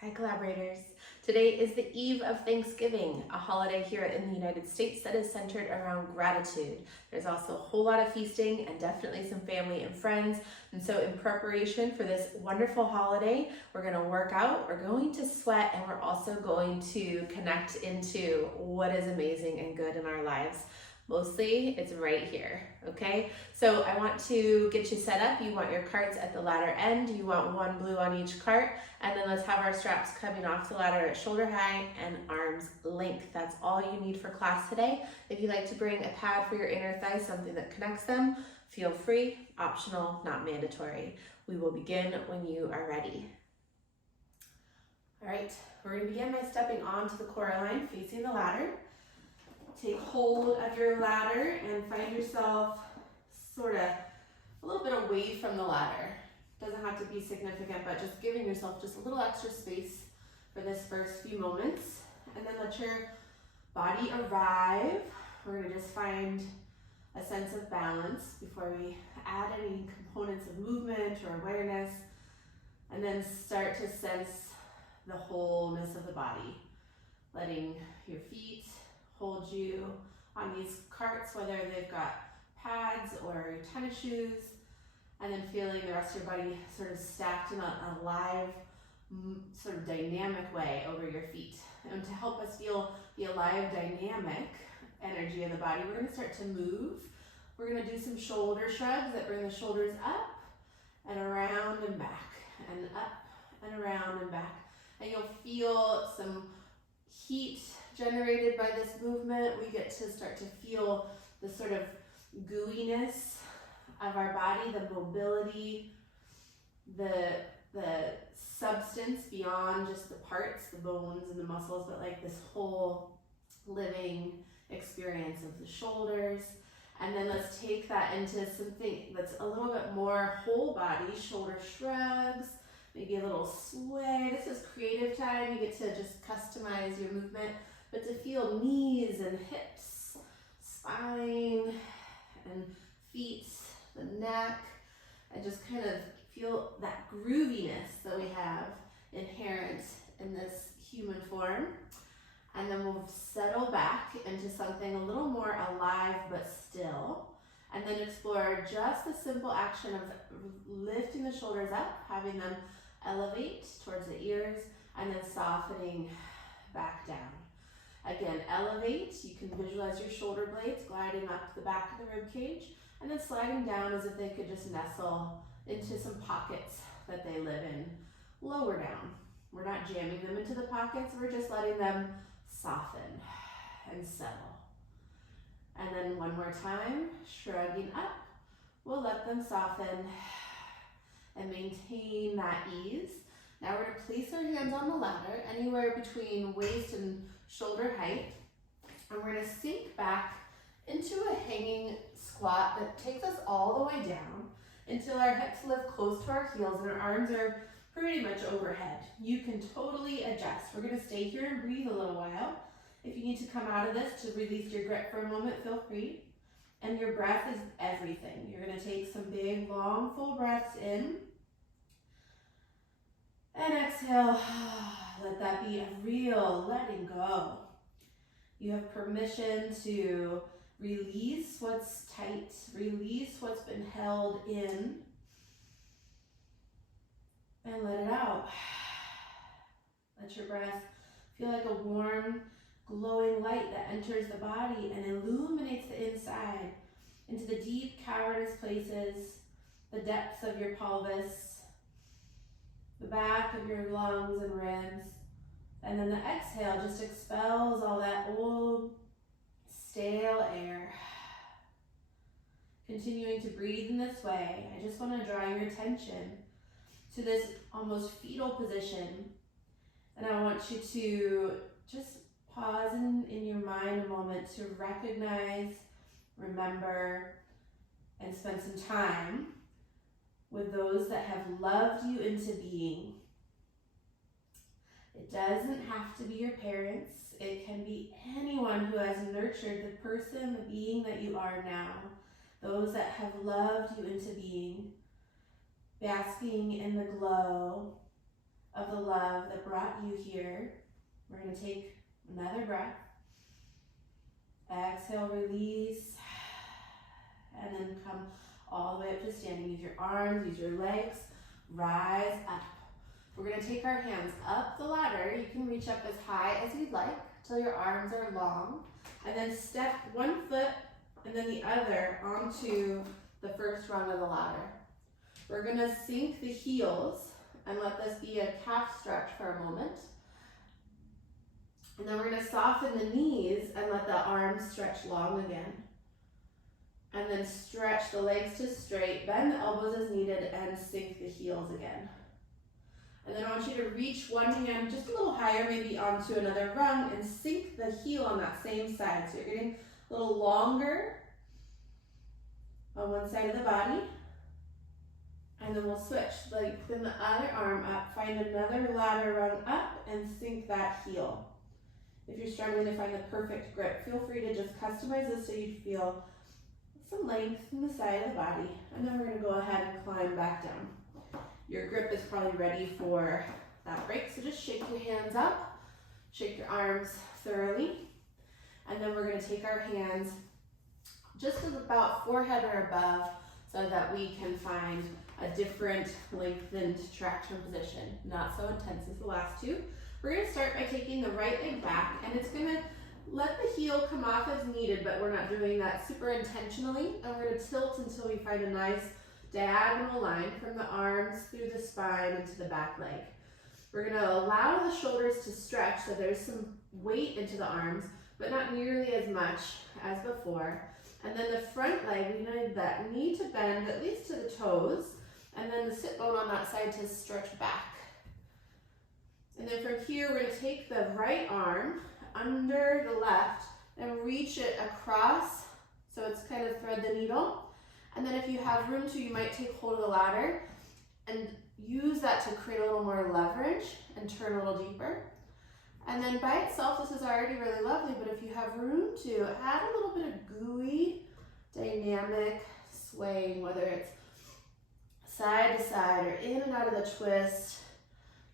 Hi collaborators. Today is the eve of Thanksgiving, a holiday here in the United States that is centered around gratitude. There's also a whole lot of feasting and definitely some family and friends. And so in preparation for this wonderful holiday, we're gonna work out, we're going to sweat, and we're also going to connect into what is amazing and good in our lives. Mostly it's right here, okay? So I want to get you set up. You want your carts at the ladder end. You want one blue on each cart. And then let's have our straps coming off the ladder at shoulder height and arm's length. That's all you need for class today. If you'd like to bring a pad for your inner thighs, something that connects them, feel free, optional, not mandatory. We will begin when you are ready. All right, we're gonna begin by stepping onto the CoreAlign facing the ladder. Take hold of your ladder and find yourself sort of a little bit away from the ladder. Doesn't have to be significant, but just giving yourself just a little extra space for this first few moments. And then let your body arrive. We're gonna just find a sense of balance before we add any components of movement or awareness. And then start to sense the wholeness of the body. Letting your feet hold you on these carts, whether they've got pads or tennis shoes, and then feeling the rest of your body sort of stacked in a live, sort of dynamic way over your feet. And to help us feel the alive, dynamic energy of the body, we're gonna start to move. We're gonna do some shoulder shrugs that bring the shoulders up and around and back, and up and around and back. And you'll feel some heat generated by this movement. We get to start to feel the sort of gooiness of our body, the mobility, the substance beyond just the parts, the bones and the muscles, but like this whole living experience of the shoulders. And then let's take that into something that's a little bit more whole body, shoulder shrugs, maybe a little sway. This is creative time. You get to just customize your movement, but to feel knees and hips, spine and feet, the neck, and just kind of feel that grooviness that we have inherent in this human form. And then we'll settle back into something a little more alive but still. And then explore just the simple action of lifting the shoulders up, having them elevate towards the ears, and then softening back down. Again, elevate. You can visualize your shoulder blades gliding up the back of the rib cage, and then sliding down as if they could just nestle into some pockets that they live in. Lower down. We're not jamming them into the pockets, we're just letting them soften and settle. And then one more time, shrugging up, we'll let them soften and maintain that ease. Now we're gonna place our hands on the ladder, anywhere between waist and shoulder height, and we're gonna sink back into a hanging squat that takes us all the way down until our hips lift close to our heels and our arms are pretty much overhead. You can totally adjust. We're gonna stay here and breathe a little while. If you need to come out of this to release your grip for a moment, feel free. And your breath is everything. You're gonna take some big, long, full breaths in. And exhale. Let that be a real letting go. You have permission to release what's tight, release what's been held in, and let it out. Let your breath feel like a warm, glowing light that enters the body and illuminates the inside into the deep cavernous places, the depths of your pelvis, the back of your lungs and ribs. And then the exhale just expels all that old, stale air. Continuing to breathe in this way, I just want to draw your attention to this almost fetal position. And I want you to just pause in your mind a moment to recognize, remember, and spend some time with those that have loved you into being. It doesn't have to be your parents. It can be anyone who has nurtured the person, the being that you are now. Those that have loved you into being, basking in the glow of the love that brought We're gonna take another breath. Exhale, release. And then come all the way up to standing. Use your arms, use your legs, rise up. We're gonna take our hands up the ladder. You can reach up as high as you'd like till your arms are long. And then step one foot and then the other onto the first rung of the ladder. We're gonna sink the heels and let this be a calf stretch for a moment. And then we're gonna soften the knees and let the arms stretch long again. And then stretch the legs to straight, bend the elbows as needed, and sink the heels again. And then I want you to reach one hand just a little higher, maybe onto another rung, and sink the heel on that same side. So you're getting a little longer on one side of the body. And then we'll switch. Lengthen the other arm up, find another ladder rung up, and sink that heel. If you're struggling to find the perfect grip, feel free to just customize this so you feel some length in the side of the body. And then we're gonna go ahead and climb back down. Your grip is probably ready for that break, so just shake your hands up, shake your arms thoroughly, and then we're gonna take our hands just about forehead or above so that we can find a different lengthened traction position, not so intense as the last two. We're gonna start by taking the right leg back, and it's gonna let the heel come off as needed, but we're not doing that super intentionally. And we're gonna tilt until we find a nice diagonal line from the arms through the spine into the back leg. We're gonna allow the shoulders to stretch so there's some weight into the arms, but not nearly as much as before. And then the front leg, we need that knee to bend at least to the toes, and then the sit bone on that side to stretch back. And then from here, we're gonna take the right arm under the left and reach it across so it's kind of thread the needle. And then if you have room to, you might take hold of the ladder and use that to create a little more leverage and turn a little deeper. And then by itself, this is already really lovely, but if you have room to, add a little bit of gooey, dynamic swaying, whether it's side to side or in and out of the twist.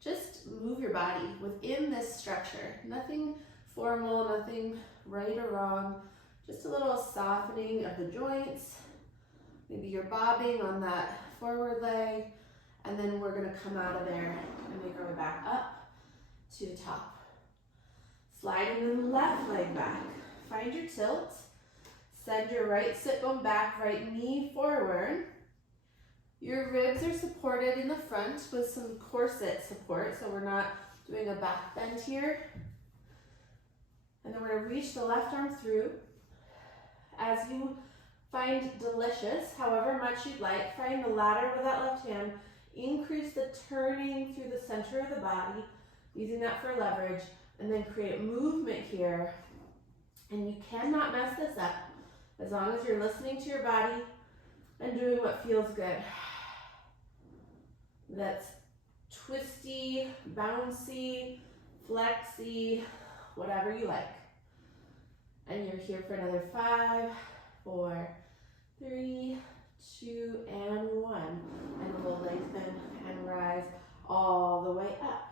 Just move your body within this structure. Nothing formal, nothing right or wrong, just a little softening of the joints. Maybe you're bobbing on that forward leg, and then we're gonna come out of there and make our way back up to the top. Sliding the left leg back. Find your tilt. Send your right sit bone back, right knee forward. Your ribs are supported in the front with some corset support, so we're not doing a back bend here. And then we're gonna reach the left arm through. As you find delicious, however much you'd like, find the ladder with that left hand, increase the turning through the center of the body, using that for leverage, and then create movement here. And you cannot mess this up as long as you're listening to your body and doing what feels good. That's twisty, bouncy, flexy, whatever you like. And you're here for another 5, 4, 3, 2, and 1. And we'll lengthen and rise all the way up.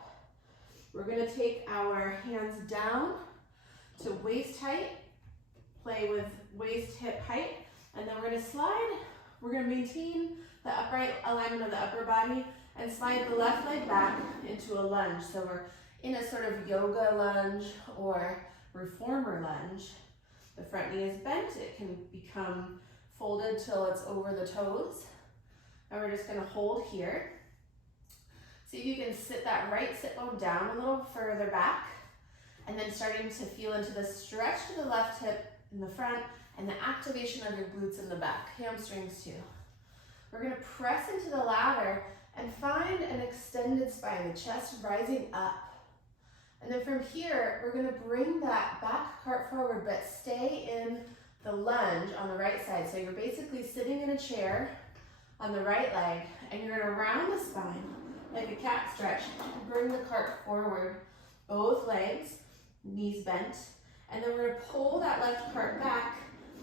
We're gonna take our hands down to waist height, play with waist hip height, and then we're gonna slide. We're gonna maintain the upright alignment of the upper body and slide the left leg back into a lunge. So we're in a sort of yoga lunge or reformer lunge. The front knee is bent. It can become folded till it's over the toes. And we're just gonna hold here. See if you can sit that right sit bone down a little further back, and then starting to feel into the stretch to the left hip in the front and the activation of your glutes in the back, hamstrings too. We're gonna press into the ladder and find an extended spine, the chest rising up. And then from here, we're gonna bring that back part forward, but stay in the lunge on the right side. So you're basically sitting in a chair on the right leg, and you're gonna round the spine like a cat stretch. Bring the cart forward, both legs, knees bent, and then we're gonna pull that left cart back,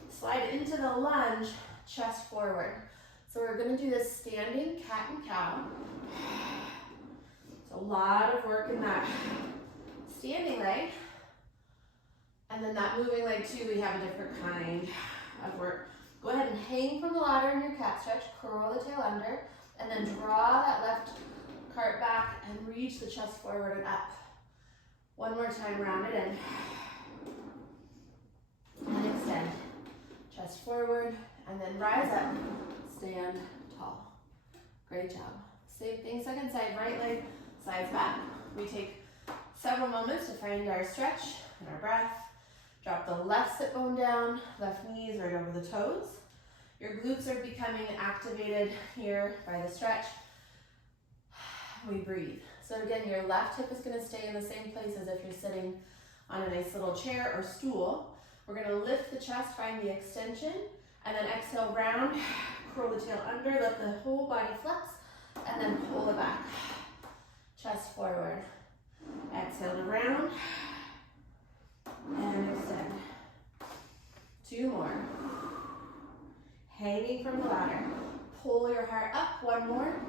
slide into the lunge, chest forward. So we're gonna do this standing cat and cow. So a lot of work in that standing leg. And then that moving leg too, we have a different kind of work. Go ahead and hang from the ladder in your cat stretch, curl the tail under, and then draw that left cart back and reach the chest forward and up. One more time, round it in. And extend. Chest forward, and then rise up, stand tall. Great job. Same thing, second side, right leg, sides back. We take several moments to find our stretch and our breath. Drop the left sit bone down, left knees right over the toes. Your glutes are becoming activated here by the stretch. We breathe. So again, your left hip is going to stay in the same place as if you're sitting on a nice little chair or stool. We're going to lift the chest, find the extension, and then exhale, round, curl the tail under, let the whole body flex, and then pull it back. Chest forward. Exhale to round, and extend. Two more. Hanging from the ladder. Pull your heart up, one more.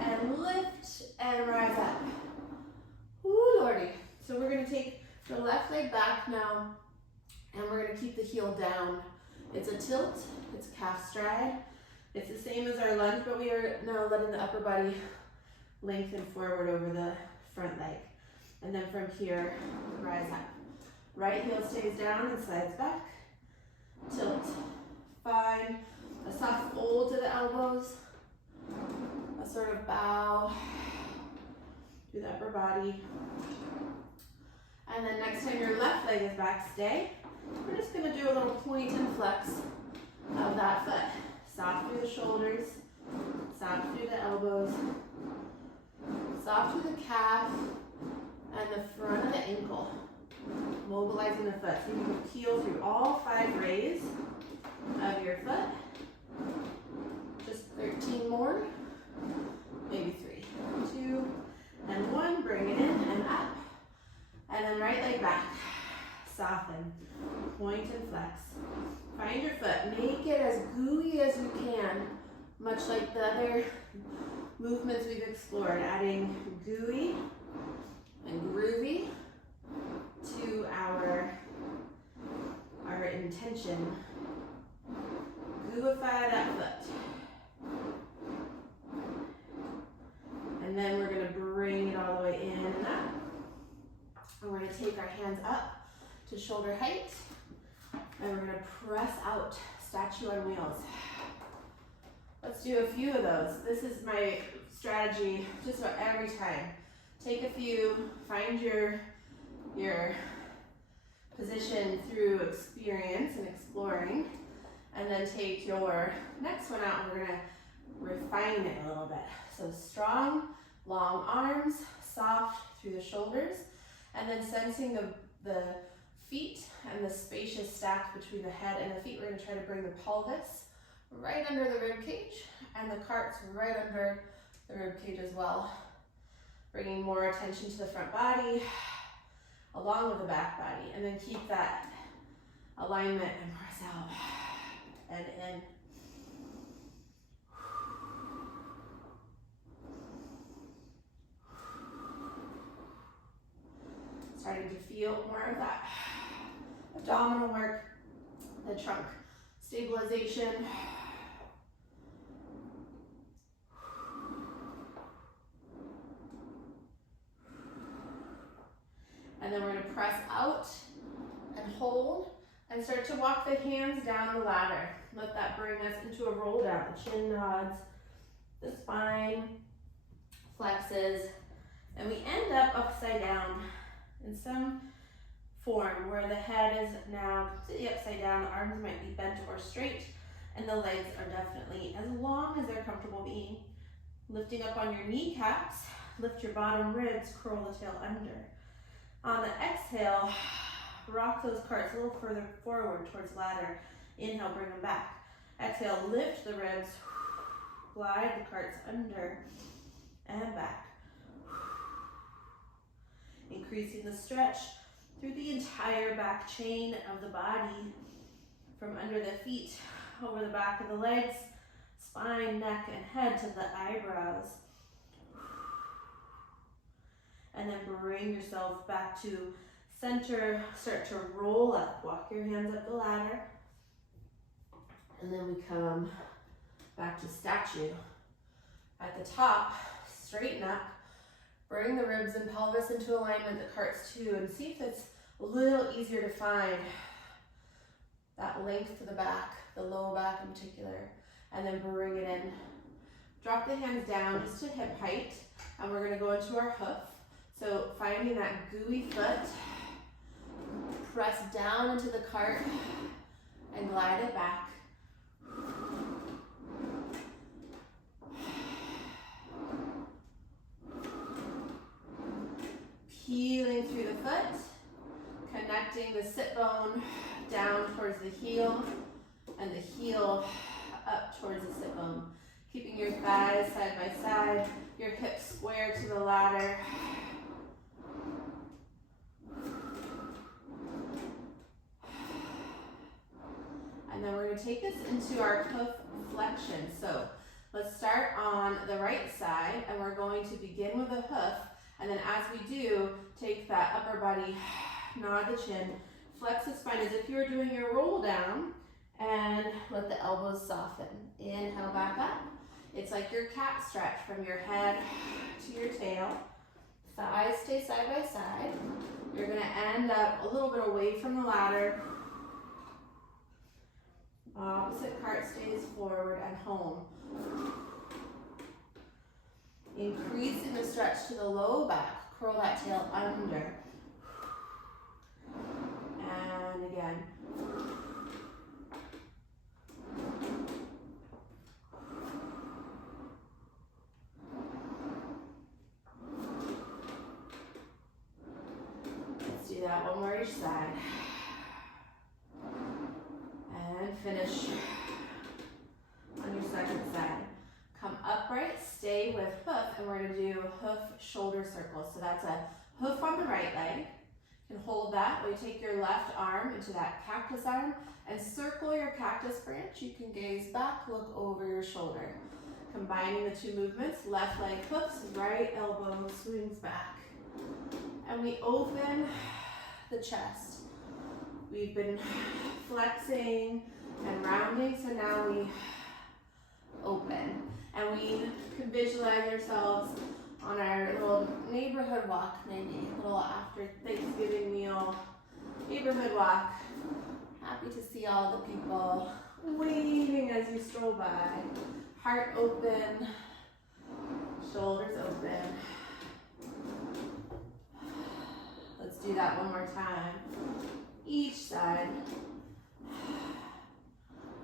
And lift and rise up. Ooh, Lordy. So we're going to take the left leg back now, and we're going to keep the heel down. It's a tilt, it's calf stride. It's the same as our lunge, but we are now letting the upper body lengthen forward over the front leg. And then from here, rise up. Right heel stays down and slides back. Tilt. Find a soft fold to the elbows. A sort of bow through the upper body. And then next time your left leg is back, stay. We're just going to do a little point and flex of that foot. Soft through the shoulders, soft through the elbows, soft through the calf, and the front of the ankle. Mobilizing the foot. So you can peel through all 5 rays of your foot. Just 13 more. Maybe 3. 2 and 1. Bring it in and up. And then right leg back. Soften. Point and flex. Find your foot. Make it as gooey as you can. Much like the other movements we've explored. Adding gooey and groovy to our intention. Gooify that foot. And then we're going to bring it all the way in and up. And we're going to take our hands up to shoulder height. And we're going to press out, statue on wheels. Let's do a few of those. This is my strategy just about every time. Take a few, find your position through experience and exploring, and then take your next one out and we're gonna refine it a little bit. So strong, long arms, soft through the shoulders, and then sensing the feet and the spacious stack between the head and the feet. We're gonna try to bring the pelvis right under the rib cage and the carts right under the rib cage as well. Bringing more attention to the front body along with the back body, and then keep that alignment and press out and in. Starting to feel more of that abdominal work, the trunk stabilization. And then we're going to press out and hold and start to walk the hands down the ladder. Let that bring us into a roll down. The chin nods, the spine flexes, and we end up upside down in some form where the head is now completely upside down, the arms might be bent or straight, and the legs are definitely as long as they're comfortable being. Lifting up on your kneecaps, lift your bottom ribs, curl the tail under. On the exhale, rock those carts a little further forward towards ladder. Inhale, bring them back. Exhale, lift the ribs, glide the carts under and back. Increasing the stretch through the entire back chain of the body, from under the feet, over the back of the legs, spine, neck, and head to the eyebrows. and then bring yourself back to center. Start to roll up. Walk your hands up the ladder. And then we come back to statue. At the top, straighten up. Bring the ribs and pelvis into alignment, the carts too, and see if it's a little easier to find that length to the back, the low back in particular, and then bring it in. Drop the hands down just to hip height, and we're gonna go into our hoof. So finding that gooey foot, press down into the cart and glide it back. Peeling through the foot, connecting the sit bone down towards the heel and the heel up towards the sit bone. Keeping your thighs side by side, your hips square to the ladder. And then we're going to take this into our hoof flexion. So let's start on the right side, and we're going to begin with the hoof. And then as we do, take that upper body, nod the chin, flex the spine as if you were doing your roll down, and let the elbows soften. Inhale back up. It's like your cat stretch from your head to your tail. Thighs stay side by side. You're gonna end up a little bit away from the ladder. Opposite cart stays forward and home. Increasing the stretch to the low back, curl that tail under. And again. Let's do that one more each side. And finish on your second side. Come upright, stay with hoof, and we're gonna do hoof shoulder circles. So that's a hoof on the right leg. You can hold that while you take your left arm into that cactus arm and circle your cactus branch. You can gaze back, look over your shoulder. Combining the two movements, left leg hooks, right elbow swings back. And we open the chest. We've been flexing and rounding, so now we open. And we can visualize ourselves on our little neighborhood walk, maybe a little after Thanksgiving meal, neighborhood walk. Happy to see all the people waving as you stroll by. Heart open, shoulders open. Let's do that one more time. Each side.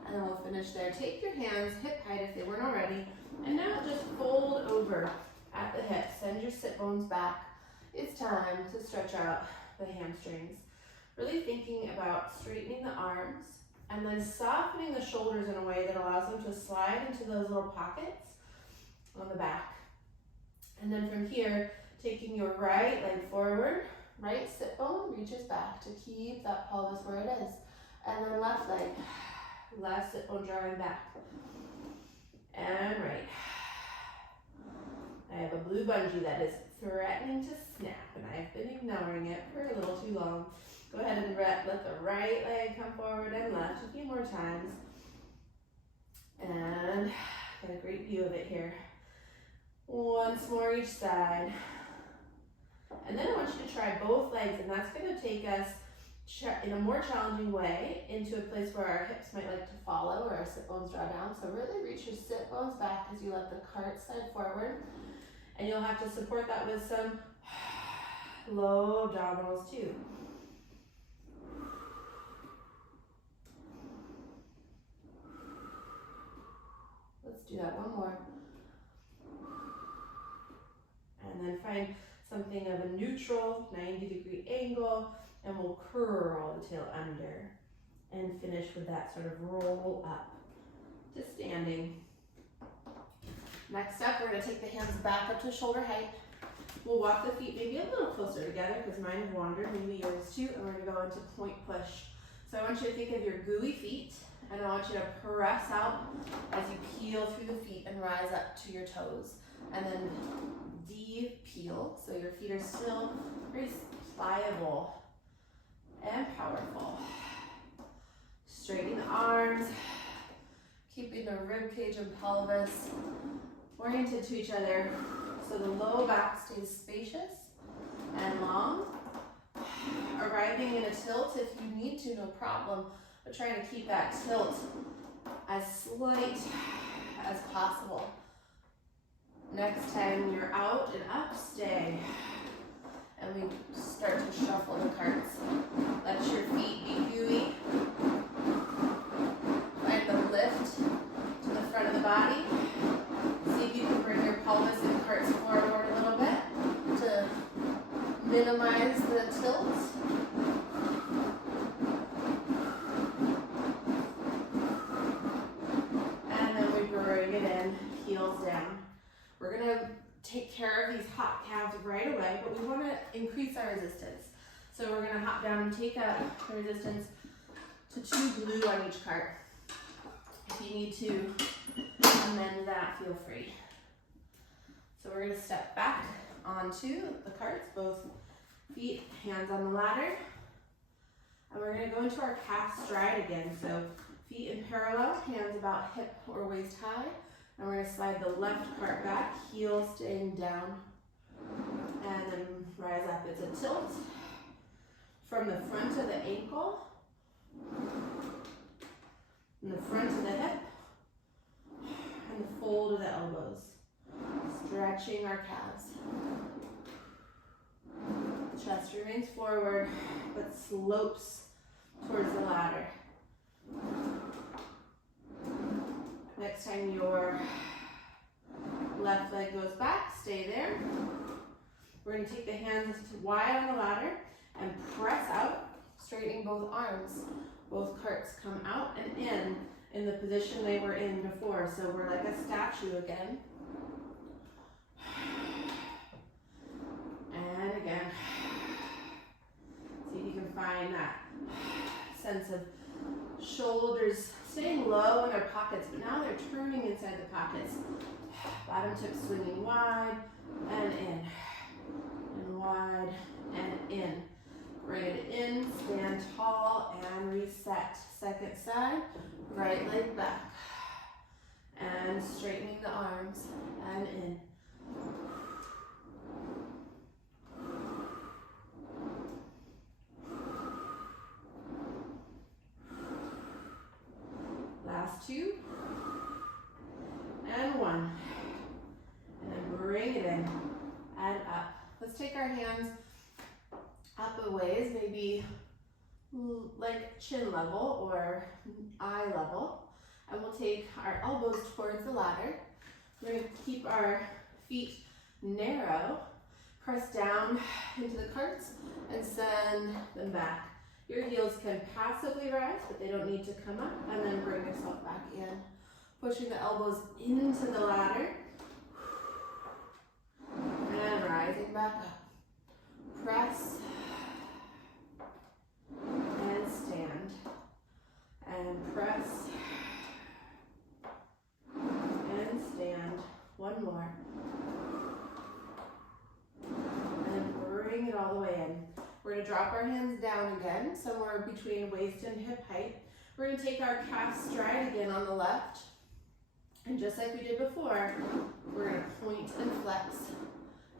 And then we'll finish there. Take your hands hip height if they weren't already. And now just fold over at the hips. Send your sit bones back. It's time to stretch out the hamstrings. Really thinking about straightening the arms and then softening the shoulders in a way that allows them to slide into those little pockets on the back. And then from here, taking your right leg forward, right sit bone reaches back to keep that pelvis where it is. And then left leg. Left sit bone drawing back. And right. I have a blue bungee that is threatening to snap, and I've been ignoring it for a little too long. Go ahead and let the right leg come forward and left a few more times. And got a great view of it here. Once more each side. And then I want you to try both legs, and that's going to take us in a more challenging way into a place where our hips might like to follow or our sit bones draw down. So really reach your sit bones back as you let the cart slide forward. And you'll have to support that with some low abdominals too. Let's do that one more. And then find something of a neutral 90-degree angle, and we'll curl the tail under and finish with that sort of roll up to standing. Next up, we're going to take the hands back up to shoulder height. We'll walk the feet maybe a little closer together because mine have wandered, maybe yours too, and we're going to go into point push. So I want you to think of your gooey feet, and I want you to press out as you peel through the feet and rise up to your toes. And then de-peel, so your feet are still very pliable and powerful. Straighten the arms, keeping the rib cage and pelvis oriented to each other so the low back stays spacious and long. Arriving in a tilt if you need to, no problem, but trying to keep that tilt as slight as possible. Next time you're out and up, stay. And we start to shuffle the carts. Let your feet be gooey. Find the lift to the front of the body. See if you can bring your pelvis and carts forward a little bit to minimize the tilt. And then we bring it in, heels down. We're gonna take care of these hot calves right away, but we wanna increase our resistance. So we're gonna hop down and take up the resistance to 2 glue on each cart. If you need to amend that, feel free. So we're gonna step back onto the carts, both feet, hands on the ladder. And we're gonna go into our calf stride again. So feet in parallel, hands about hip or waist high. And we're gonna slide the left cart back, heel staying down. And then rise up. It's a tilt from the front of the ankle, and the front of the hip, and the fold of the elbows. Stretching our calves. Chest remains forward, but slopes towards the ladder. Next time your left leg goes back, stay there. We're going to take the hands wide on the ladder and press out, straightening both arms. Both carts come out and in the position they were in before. So we're like a statue again. And again. See if you can find that sense of shoulders staying low in their pockets, but now they're turning inside the pockets. Bottom tip swinging wide and in, and wide and in. Bring it in, stand tall and reset. Second side, right leg back. And straightening the arms and in. Last 2. And 1. And then bring it in and up. Let's take our hands up a ways, maybe like chin level or eye level. And we'll take our elbows towards the ladder. We're going to keep our feet narrow, press down into the carts and send them back. Your heels can passively rise, but they don't need to come up, and then bring yourself back in. Pushing the elbows into the ladder. And rising back up. Press. And stand. And press. And stand. One more. And then bring it all the way in. We're going to drop our hands down again, somewhere between waist and hip height. We're going to take our calf stride again on the left. And just like we did before, we're going to point and flex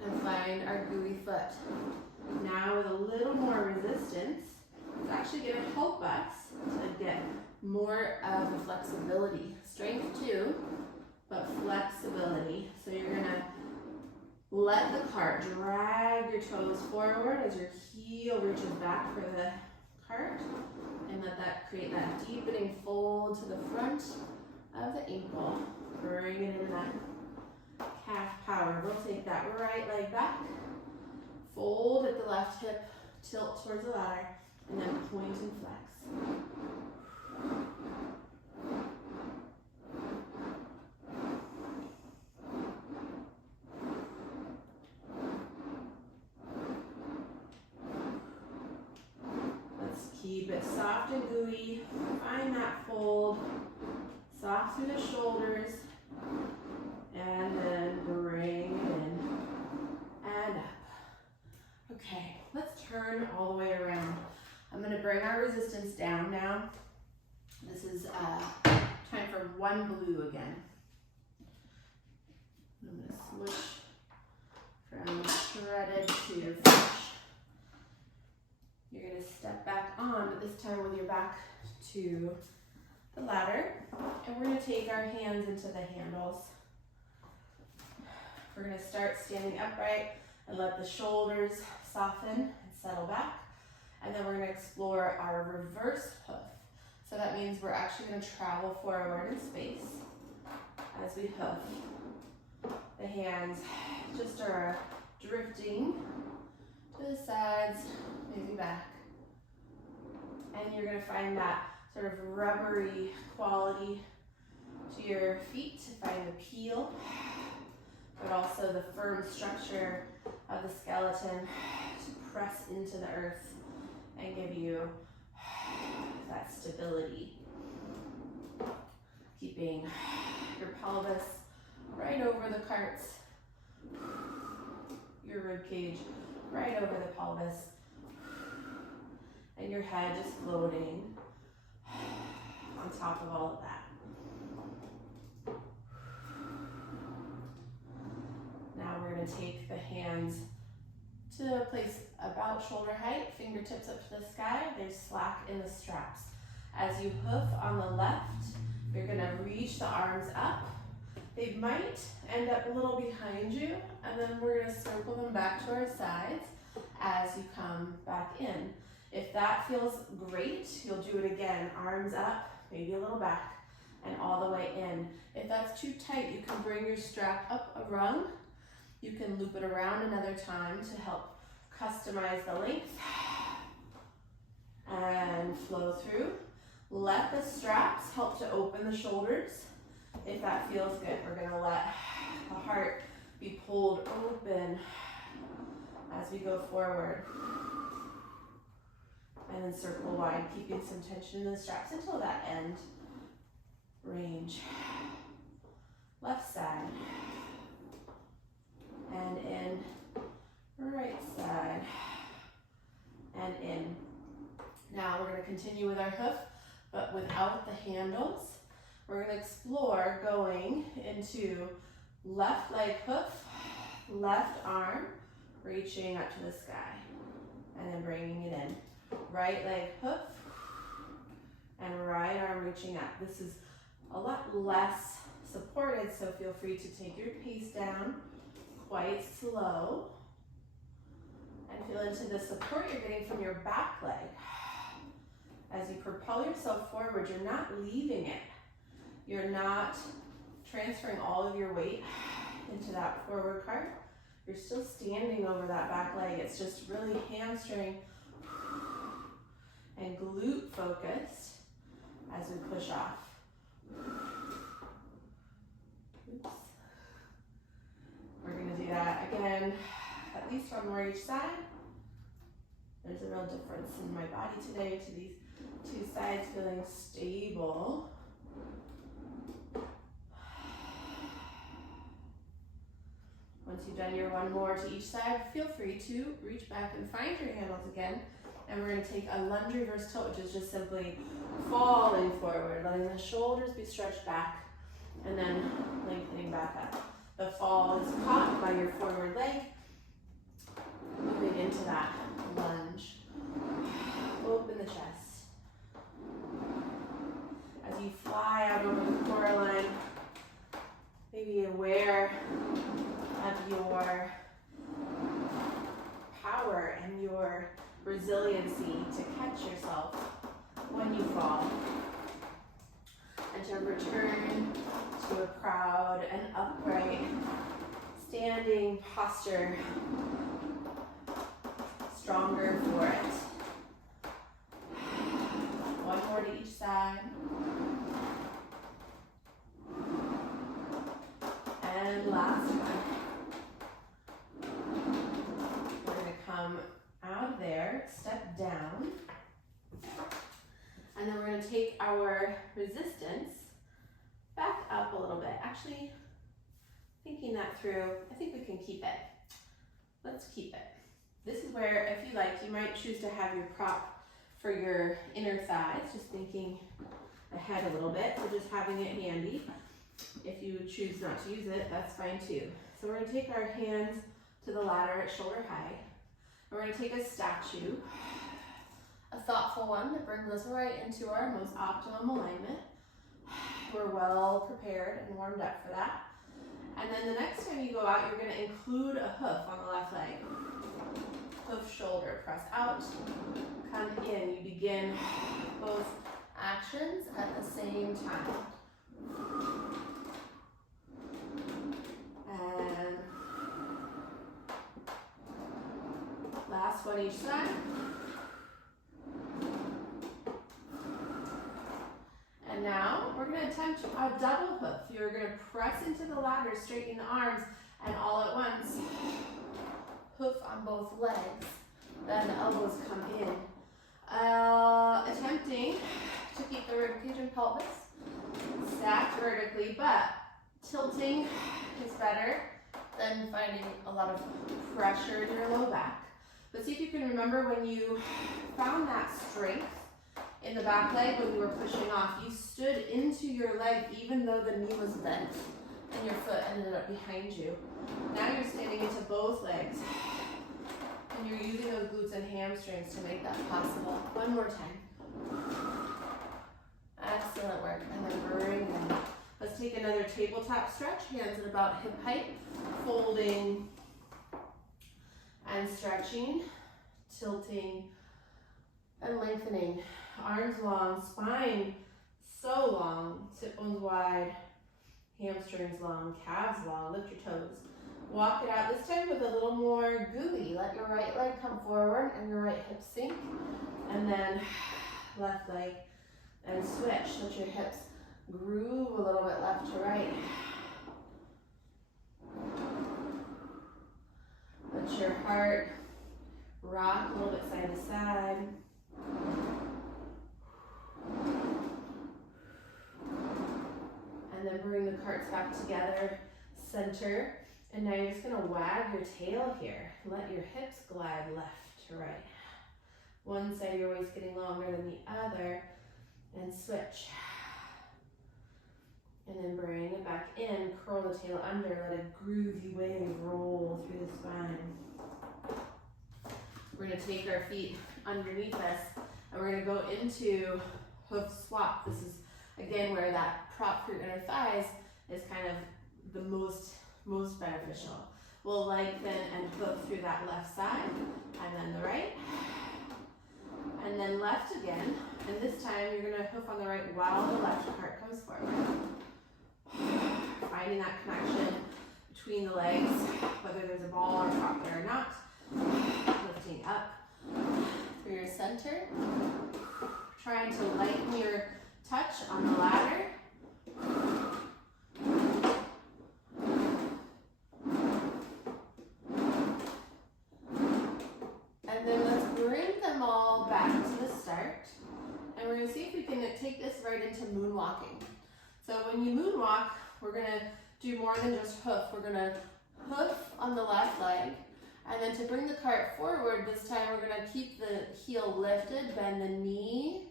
and find our gooey foot. Now with a little more resistance, it's actually going to help us to get more of the flexibility. Strength too, but flexibility. So you're going to let the cart drag your toes forward as your heel reaches back for the cart, and let that create that deepening fold to the front of the ankle. Bring it into that calf power. We'll take that right leg back, fold at the left hip, tilt towards the ladder, and then point and flex. Keep it soft and gooey. Find that fold. Soft through the shoulders. And then bring it in. And up. turn all the way around. I'm gonna bring our resistance down now. This is time for one blue again. I'm gonna switch from shredded to fresh. You're gonna step back on, but this time with your back to the ladder. And we're gonna take our hands into the handles. We're gonna start standing upright and let the shoulders soften and settle back. And then we're gonna explore our reverse hoof. So that means we're actually gonna travel forward in space as we hoof. The hands just are drifting to the sides, maybe back. And you're gonna find that sort of rubbery quality to your feet to find the peel, but also the firm structure of the skeleton to press into the earth and give you that stability. Keeping your pelvis right over the carts, your rib cage right over the pelvis, and your head just floating on top of all of that. Now we're going to take the hands to a place about shoulder height, fingertips up to the sky. There's slack in the straps. As you hoof on the left, you're going to reach the arms up. They might end up a little behind you, and then we're going to circle them back to our sides as you come back in. If that feels great, you'll do it again. Arms up, maybe a little back, and all the way in. If that's too tight, you can bring your strap up a rung. You can loop it around another time to help customize the length. And flow through. Let the straps help to open the shoulders. If that feels good, we're gonna let the heart be pulled open as we go forward. And then circle wide, keeping some tension in the straps until that end range. Left side. And in. Right side. And in. Now we're going to continue with our hoof, but without the handles. We're going to explore going into left leg hoof, left arm, reaching up to the sky, and then bringing it in. Right leg hoof, and right arm reaching up. This is a lot less supported, so feel free to take your pace down quite slow. And feel into the support you're getting from your back leg. As you propel yourself forward, you're not leaving it. You're not transferring all of your weight into that forward cart. You're still standing over that back leg. It's just really hamstring and glute focused as we push off. Oops. We're gonna do that again, at least one more each side. There's a real difference in my body today to these two sides feeling stable. Once you've done your one more to each side, feel free to reach back and find your handles again. And we're going to take a lunge reverse tilt, which is just simply falling forward, letting the shoulders be stretched back, and then lengthening back up. The fall is caught by your forward leg, moving into that lunge. Open the chest. As you fly out over the CoreAlign, maybe aware of your power and your resiliency to catch yourself when you fall, and to return to a proud and upright standing posture, stronger for it. One more to each side. And last one. We're going to come out of there, step down, and then we're going to take our resistance back up a little bit. Actually, thinking that through, I think we can keep it. Let's keep it. This is where, if you like, you might choose to have your prop for your inner thighs, just thinking ahead a little bit, so just having it handy. If you choose not to use it, that's fine too. So we're gonna take our hands to the ladder at shoulder height. We're gonna take a statue, a thoughtful one that brings us right into our most optimum alignment. We're well prepared and warmed up for that. And then the next time you go out, you're gonna include a hoof on the left leg. Hoof, shoulder, press out, come in. You begin both actions at the same time. And last one each side. And now we're going to attempt a double hoof. You're going to press into the ladder, straighten the arms, and all at once, hoof on both legs. Then the elbows come in. Attempting to keep the ribcage and pelvis stacked vertically, but tilting is better than finding a lot of pressure in your low back. But see if you can remember when you found that strength in the back leg when you were pushing off, you stood into your leg even though the knee was bent and your foot ended up behind you. Now you're standing into both legs and you're using those glutes and hamstrings to make that possible. One more time. Excellent work. And then bring in. Let's take another tabletop stretch. Hands at about hip height. Folding and stretching. Tilting and lengthening. Arms long. Spine so long. Sit bones wide. Hamstrings long. Calves long. Lift your toes. Walk it out this time with a little more groovy. Let your right leg come forward and your right hip sink. And then left leg and switch. Let your hips groove a little bit left to right. Let your heart rock a little bit side to side. And then bring the carts back together, center. And now you're just gonna wag your tail here. Let your hips glide left to right. One side of your waist getting longer than the other, and switch. And then bring it back in, curl the tail under, let a groovy wave roll through the spine. We're gonna take our feet underneath us, and we're gonna go into hoof swap. This is, again, where that prop for your inner thighs is kind of the most beneficial. We'll lengthen and hoof through that left side, and then the right, and then left again. And this time you're gonna hoof on the right while the left heart comes forward. Finding that connection between the legs, whether there's a ball or prop there or not. Lifting up through your center. Trying to lighten your touch on the ladder. And then let's bring them all back to the start. And we're gonna see if we can take this right into moonwalking. So when you moonwalk, we're gonna do more than just hoof. We're gonna hoof on the left leg. And then to bring the cart forward, this time we're gonna keep the heel lifted, bend the knee,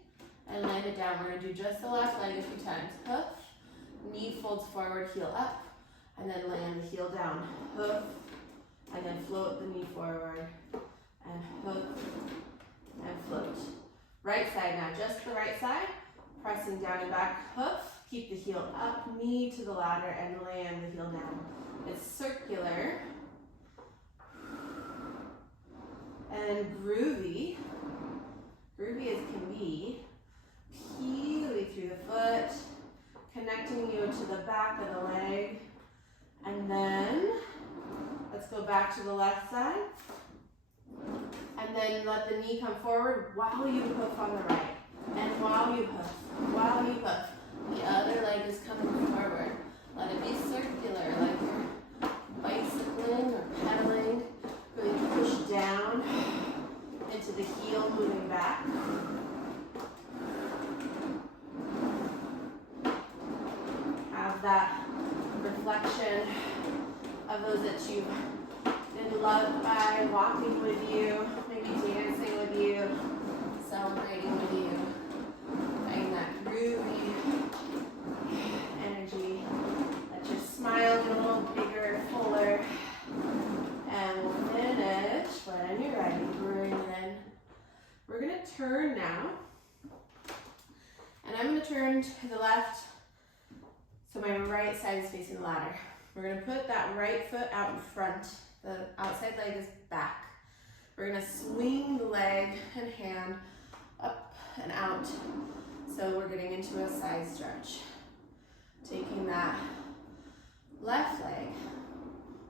and land it down. We're gonna do just the left leg a few times. Hoof, knee folds forward, heel up, and then land the heel down. Hoof, and then float the knee forward, and hoof, and float. Right side now, just the right side. Pressing down and back, hoof, keep the heel up, knee to the ladder, and land the heel down. It's circular and groovy. Groovy as can be. Peely through the foot, connecting you to the back of the leg. And then let's go back to the left side. And then let the knee come forward while you hoof on the right. And while you hoof, the other leg is coming forward. Let it be circular, like you're bicycling or pedaling. Going to push down into the heel, moving back. Have that reflection of those that you've been loved by enjoy walking with you, maybe dancing with you, celebrating with you. Find that groovy energy. Let your smile get a little bigger, fuller. And we'll finish when you're ready. Bring it in. We're going to turn now. And I'm going to turn to the left so my right side is facing the ladder. We're going to put that right foot out in front. The outside leg is back. We're going to swing the leg and hand up and out. So we're getting into a side stretch. Taking that left leg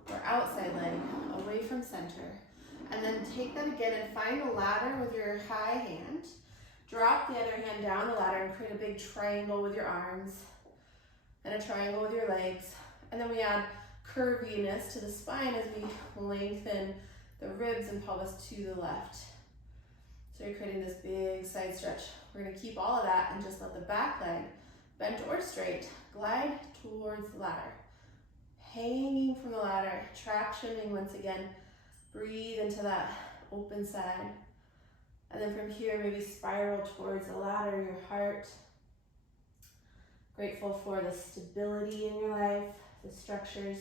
or outside leg away from center. And then take that again and find the ladder with your high hand. Drop the other hand down the ladder and create a big triangle with your arms and a triangle with your legs. And then we add curviness to the spine as we lengthen the ribs and pelvis to the left. So you're creating this big side stretch. We're going to keep all of that and just let the back leg, bent or straight, glide towards the ladder. Hanging from the ladder, tractioning once again. Breathe into that open side. And then from here, maybe spiral towards the ladder, your heart. Grateful for the stability in your life, the structures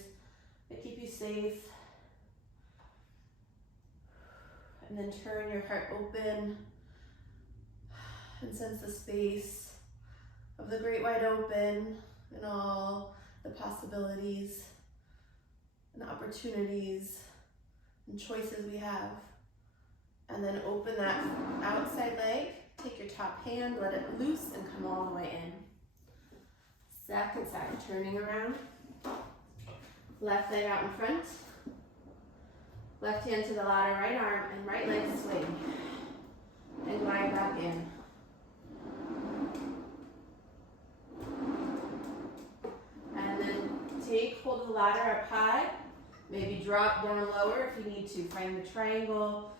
that keep you safe. And then turn your heart open and sense the space of the great wide open and all the possibilities and opportunities and choices we have. And then open that outside leg, take your top hand, let it loose and come all the way in. Second side, turning around. Left leg out in front. Left hand to the ladder, right arm, and right leg swing. And glide back in. And then take hold of the ladder up high. Maybe drop down lower if you need to. Find the triangle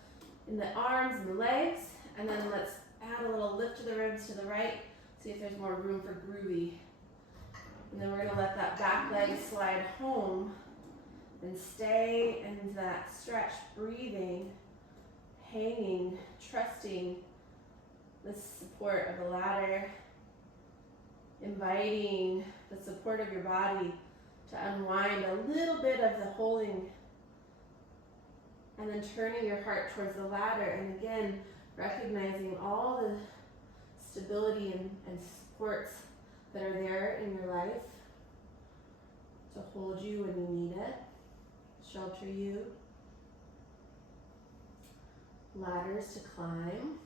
in the arms and the legs. And then let's add a little lift to the ribs to the right. See if there's more room for groovy. And then we're going to let that back leg slide home and stay in that stretch, breathing, hanging, trusting the support of the ladder, inviting the support of your body to unwind a little bit of the holding, and then turning your heart towards the ladder, and again, recognizing all the stability and supports that are there in your life to hold you when you need it, shelter you, ladders to climb.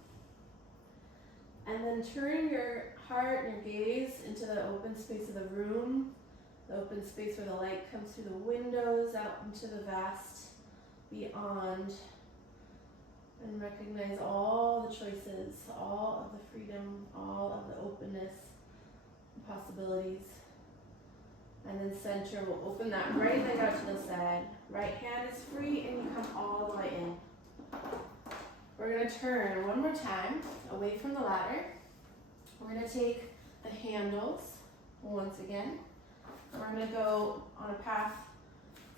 And then turn your heart and your gaze into the open space of the room, the open space where the light comes through the windows out into the vast beyond, and recognize all the choices, all of the freedom, all of the openness and possibilities. And then center, we'll open that right leg out to the side. Right hand is free and you come all the way in. We're going to turn one more time away from the ladder. We're going to take the handles once again. We're going to go on a path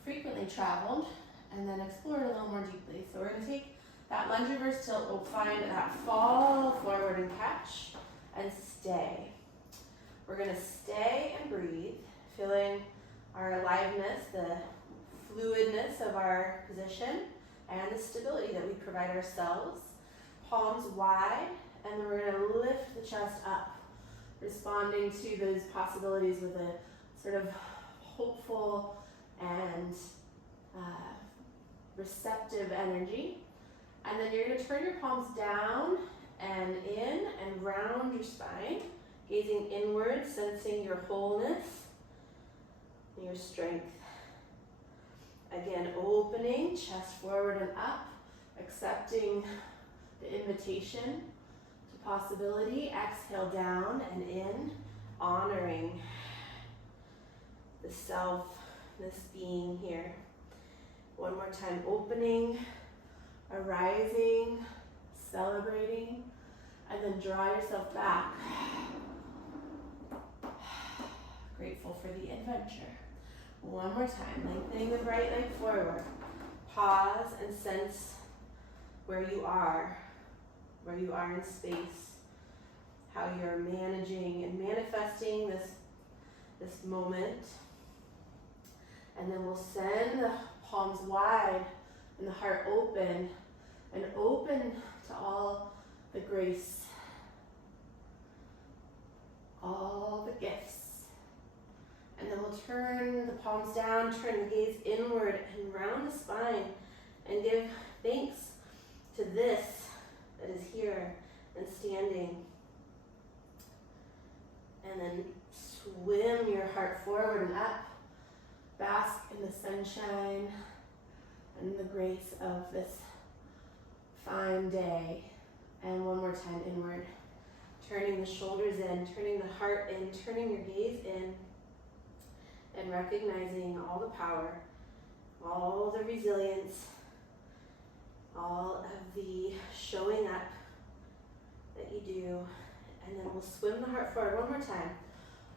frequently traveled and then explore it a little more deeply. So we're going to take that lunge reverse tilt. We'll find that fall forward and catch and stay. We're going to stay and breathe, feeling our aliveness, the fluidness of our position, and the stability that we provide ourselves. Palms wide, and then we're going to lift the chest up, responding to those possibilities with a sort of hopeful and receptive energy. And then you're going to turn your palms down and in and round your spine, gazing inward, sensing your wholeness and your strength. Again, opening, chest forward and up, accepting the invitation to possibility. Exhale down and in, honoring the self, this being here. One more time, opening, arising, celebrating, and then draw yourself back. Grateful for the adventure. One more time, lengthening the right leg forward. pause and sense where you are in space, how you're managing and manifesting this moment. And then we'll send the palms wide and the heart open, and open to all the grace, all the gifts. And then we'll turn the palms down, turn the gaze inward and round the spine, and give thanks to this that is here and standing. And then swim your heart forward and up. Bask in the sunshine and the grace of this fine day. And one more time inward. Turning the shoulders in, turning the heart in, turning your gaze in, and recognizing all the power, all the resilience, all of the showing up that you do. And then we'll swim the heart forward one more time.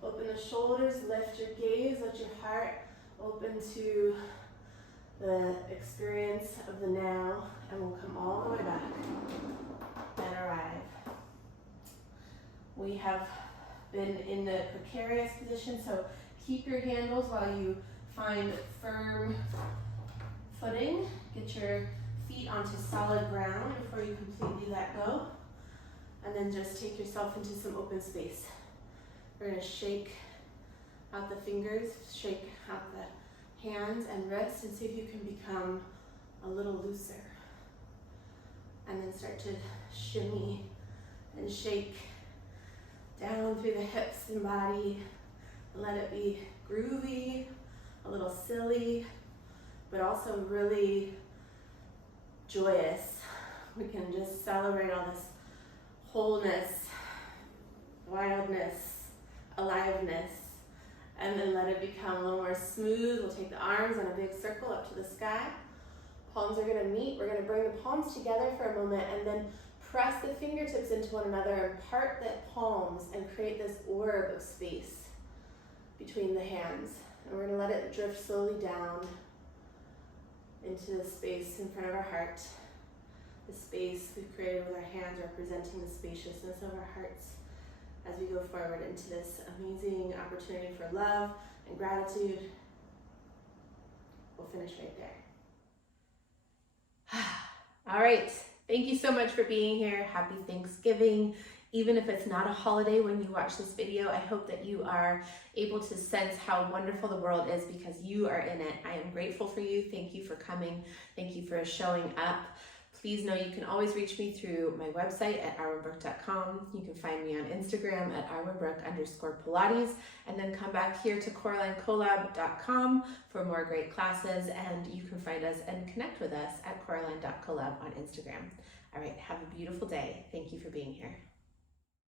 Open the shoulders, lift your gaze, let your heart open to the experience of the now, and we'll come all the way back and arrive. We have been in the precarious position, so keep your handles while you find firm footing. Get your feet onto solid ground before you completely let go. And then just take yourself into some open space. We're going to shake out the fingers, shake out the hands and wrists, and see if you can become a little looser. And then start to shimmy and shake down through the hips and body. Let it be groovy, a little silly, but also really joyous. We can just celebrate all this wholeness, wildness, aliveness, and then let it become a little more smooth. We'll take the arms in a big circle up to the sky. Palms are going to meet. We're going to bring the palms together for a moment and then press the fingertips into one another and part the palms and create this orb of space between the hands. And we're going to let it drift slowly down into the space in front of our heart. The space we've created with our hands representing the spaciousness of our hearts as we go forward into this amazing opportunity for love and gratitude. We'll finish right there. All right. Thank you so much for being here. Happy Thanksgiving. Even if it's not a holiday when you watch this video, I hope that you are able to sense how wonderful the world is because you are in it. I am grateful for you. Thank you for coming. Thank you for showing up. Please know you can always reach me through my website at arwenbrooke.com. You can find me on Instagram at arwenbrooke_Pilates, and then come back here to CoreAlign for more great classes, and you can find us and connect with us at CoreAlign.CoLab on Instagram. All right, have a beautiful day. Thank you for being here.